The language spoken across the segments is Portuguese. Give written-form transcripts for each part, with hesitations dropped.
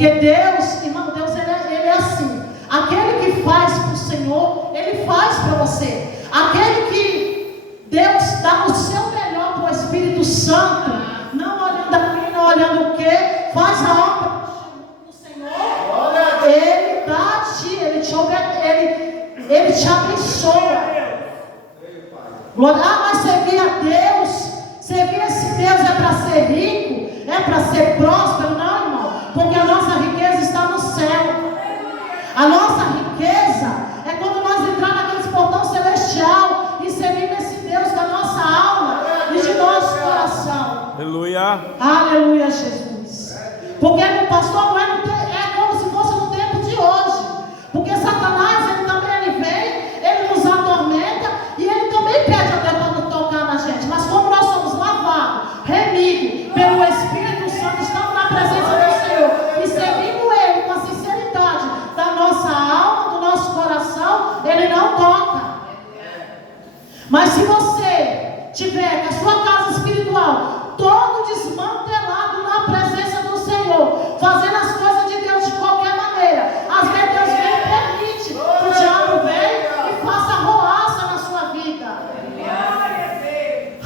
Porque Deus, irmão, Deus ele é assim. Aquele que faz para o Senhor, Ele faz para você. Aquele que Deus dá o seu melhor para o Espírito Santo, não olhando aqui, não olhando o que, faz a obra do Senhor, Ele dá a ti, Ele te abençoa. Glória. Mas servir a Deus, servir esse Deus é para ser rico, é para ser próspero? Não, irmão, porque a nossa riqueza está no céu. A nossa riqueza é quando nós entrarmos naquele portão celestial e servimos esse Deus da nossa alma e de nosso coração. Aleluia. Aleluia, Jesus. Porque o pastor não é como se fosse no tempo de hoje. Porque Satanás, ele vem, ele nos atormenta e ele também pede a Deus para não tocar na gente. Mas como nós somos lavados, remidos pelo Espírito Santo, estamos na presença do Senhor e servindo Ele com a sinceridade da nossa alma, do nosso coração, Ele não toca. Mas se você tiver a sua casa espiritual todo desmantelado na presença do Senhor, fazendo as coisas de Deus de qualquer maneira, às vezes Deus vem e permite, o diabo vem e faça roaça na sua vida.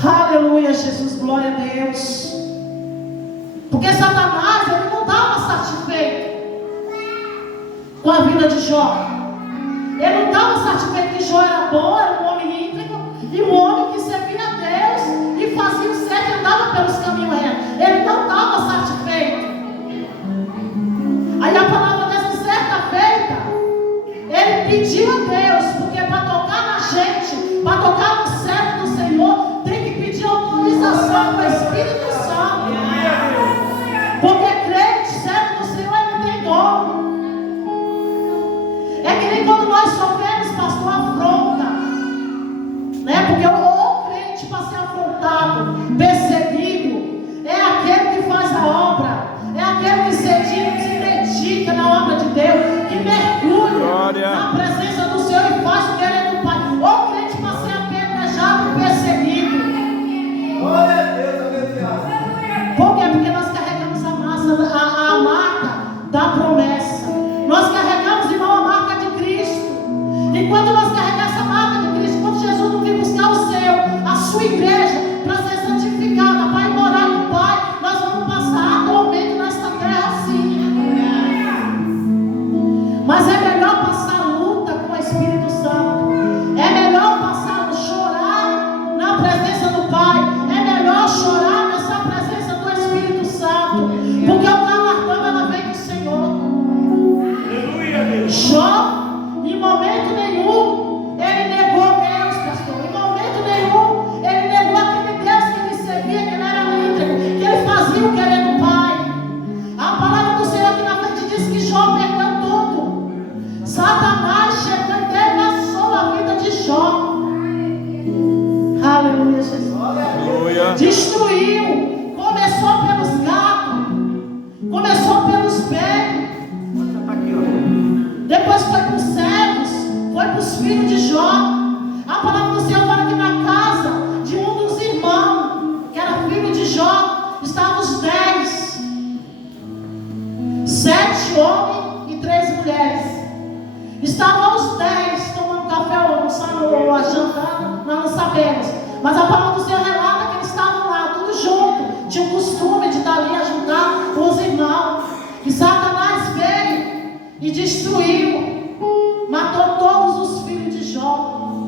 Aleluia, Jesus, glória a Deus. Porque Satanás, ele não estava satisfeito com a vida de Jó. Ele não estava satisfeito que Jó era bom, era um homem íntegro e um homem que servia a Deus e fazia o certo e andava pelos caminhos retos. Ele não estava satisfeito. Aí a palavra dessa certa feita, ele pediu a Deus, porque para tocar na gente, para tocar no servo do Senhor, tem que pedir autorização para o Espírito Santo. Porque crente, servo do Senhor, ele não tem dono. É que nem quando nós sofremos, pastor, afronta, né? Porque o crente, para ser afrontado, perseguido, é aquele que faz a obra, é aquele que se dedica na obra de Deus, que mergulha na presença do Senhor e faz o querer do Pai. O crente, para ser apedrejado e perseguido. Glória a Deus, aleluia. Por quê? Porque nós carregamos a marca da promessa. Nós carregamos, irmão, a marca de Cristo. E quando nós carregamos essa marca de Cristo, quando Jesus não vir buscar o seu, a sua igreja, para ser santificada, para ir morar com o Pai, nós vamos passar tormento nesta terra assim. Mas é melhor passar luta com o Espírito Santo. É melhor passar chorar na presença do Pai. É melhor chorar nessa presença do Espírito Santo. Porque o galardão, ela vem do Senhor. Jó, em momento nenhum, ele negou Deus, pastor. Em momento nenhum, ele negou aquele Deus que ele servia, que ele era íntegro, que ele fazia o querer do Pai. A palavra do Senhor aqui na frente diz que Jó perdeu tudo. Satanás chegou e devastou a vida de Jó. Aleluia, Jesus. Aleluia. Destruiu. Começou pelos gatos, começou pelos pés. Depois foi para os servos, foi para os filhos de Jó. A palavra do Senhor fala que na casa de um dos irmãos, que era filho de Jó, estavam os 10. 7 homens e 3 mulheres. Estavam os 10 tomando café, almoçando ou jantando, nós não sabemos. Mas a palavra do Senhor relata que eles estavam lá, tudo junto. Tinha o costume de estar ali a juntar os irmãos. E Satanás veio e destruiu, matou todos os filhos de Jó,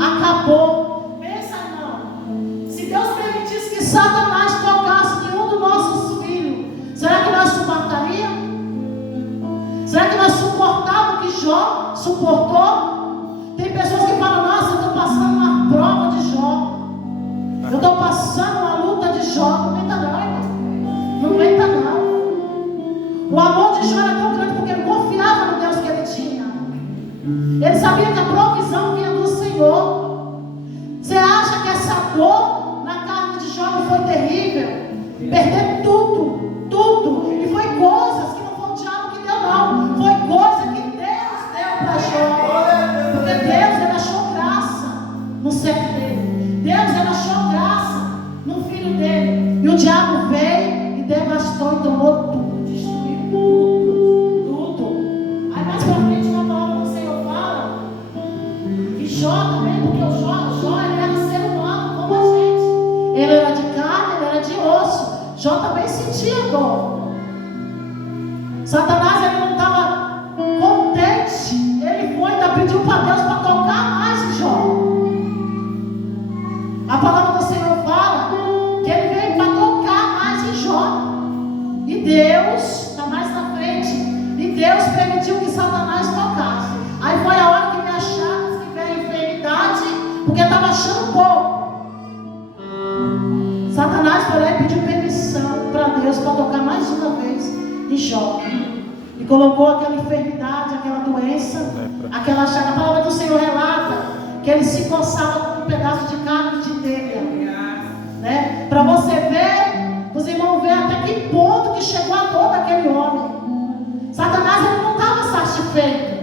acabou. Pensa, irmão, se Deus permitisse que Satanás tocasse nenhum dos nossos filhos, será que nós suportaríamos? Será que nós suportávamos o que Jó suportou? Tem pessoas que falam: nossa, eu estou passando uma prova de Jó, eu estou passando uma luta de Jó. Não aguenta não, irmão, não aguenta não. O amor de Jó era tão grande porque ele confiava no Deus que ele tinha. Ele sabia que a provisão vinha do Senhor. Você acha que essa dor na carne de Jó não foi terrível? Perder tudo, tudo. E foi coisas que não foi o diabo que deu, não. Foi coisa que Deus deu para Jó. Porque Deus, ele achou graça no servo dele. Deus, ele achou graça no filho dele. E o diabo veio e devastou e tomou tudo, destruiu. sentia dor. Satanás, ele não estava contente. Ele foi e ainda pediu para Deus para tocar mais em Jó. A palavra do Senhor fala que ele veio para tocar mais em Jó. E Deus, está mais na frente, e Deus permitiu que Satanás tocasse. Aí foi a hora que veio as chagas, que veio a enfermidade, porque estava achando pouco. Satanás foi lá e pediu permissão para Deus para tocar mais uma vez em Jó. E colocou aquela enfermidade, aquela doença, aquela chaga. A palavra do Senhor relata que ele se coçava com um pedaço de carne de telha, né? Para você ver, os irmãos ver até que ponto que chegou a dor daquele homem. Satanás, ele não estava satisfeito.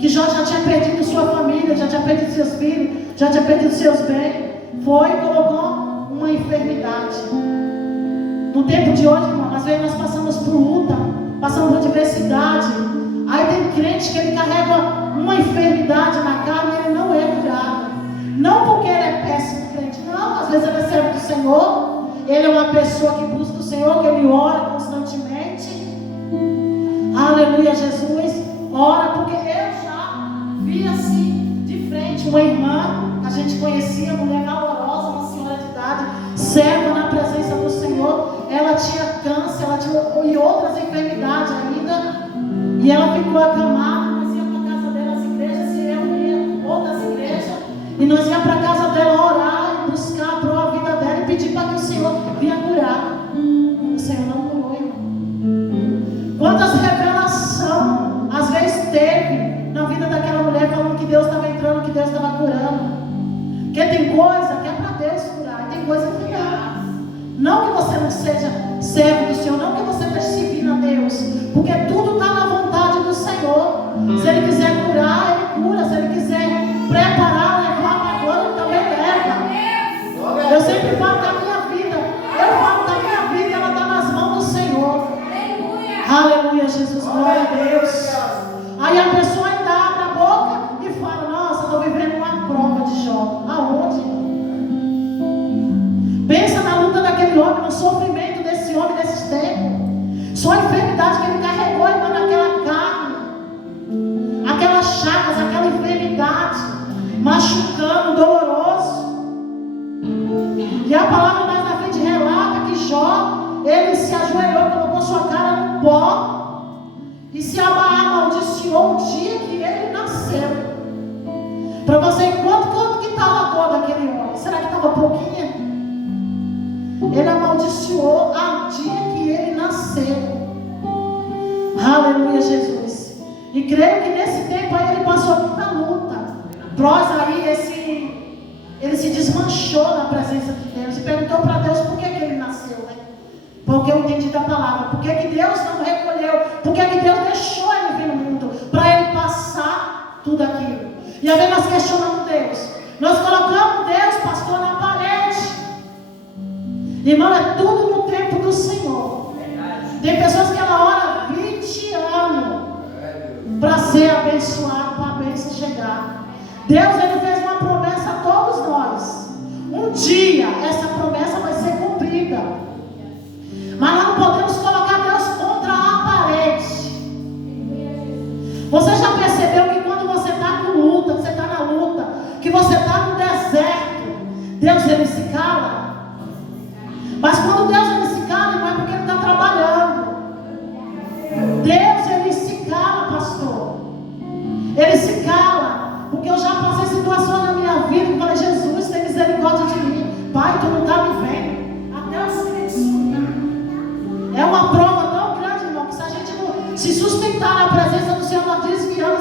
Que Jó já tinha perdido sua família, já tinha perdido seus filhos, já tinha perdido seus bens. Foi e colocou uma enfermidade. No tempo de hoje, irmão, às vezes nós passamos por luta, passamos por diversidade. Aí tem crente que ele carrega uma enfermidade na carne e ele não é curado. Não porque ele é péssimo crente, não. Às vezes ele é servo do Senhor. Ele é uma pessoa que busca o Senhor, que ele ora constantemente. Aleluia, Jesus. Ora, porque eu já vi assim de frente uma irmã que a gente conhecia, mulher valorosa, uma senhora de idade, serva na presença do Senhor. Ela tinha câncer, ela tinha e outras enfermidades ainda. E ela ficou acamada. Nós íamos para a casa dela, as igrejas se reuniam, outras igrejas, e nós íamos para a casa dela orar e buscar a prova vida dela e pedir para que o Senhor vinha curar. O Senhor não curou, irmão. Quantas revelações às vezes teve na vida daquela mulher, falando que Deus estava entrando, que Deus estava curando. Porque tem coisa que é para Deus curar, e tem coisa que não. Não que você não seja servo do Senhor, não que você esteja servindo a Deus, porque tudo está na vontade do Senhor. Se Ele quiser curar, Ele cura. Se Ele quiser preparar, levar para a glória, Ele também leva. Eu sempre falo que a minha vida, ela está nas mãos do Senhor. Aleluia, Jesus, glória a Deus. Aí a pessoa ainda abre a boca e fala: nossa, estou vivendo uma prova de Jó. Aonde? Pensa na luta daquele homem, no sofrimento desse homem nesses tempos. Só a enfermidade que ele carregou, irmão, naquela carne, aquelas chagas, aquela enfermidade, machucando, doloroso. E a palavra mais na frente relata que Jó, ele se ajoelhou, colocou sua cara no pó e se amaldiçoou o dia que ele nasceu. Para você, quanto que estava a dor daquele homem? Será que estava pouquinha? Ele amaldiçoou ao dia que ele nasceu. Aleluia, Jesus. E creio que nesse tempo aí ele passou muita luta. Prós aí, ele se desmanchou na presença de Deus e perguntou para Deus por que ele nasceu, né? Porque eu entendi da palavra. Por que Deus não recolheu? Por que Deus deixou ele vir no mundo? Para ele passar tudo aquilo. E aí nós questionamos Deus. Nós colocamos Deus, pastor, na parede. Irmão, é tudo no tempo do Senhor. Tem pessoas que ela ora 20 anos para ser abençoado, para a bênção chegar. Deus, ele fez uma promessa a todos nós. Um dia essa promessa vai ser cumprida. Mas nós não podemos colocar Deus contra a parede. Você já percebeu que quando você está com luta, você está na luta, que você está no deserto, Deus, ele se cala? Mas quando Deus, ele se cala, não é porque ele está trabalhando. Deus, ele se cala, pastor. Ele se cala, porque eu já passei situações na minha vida que eu falei: Jesus, tem misericórdia de mim. Pai, tu não está me vendo. Até eu sei isso. É uma prova tão grande, irmão, que se a gente não se sustentar na presença do Senhor, nós desviamos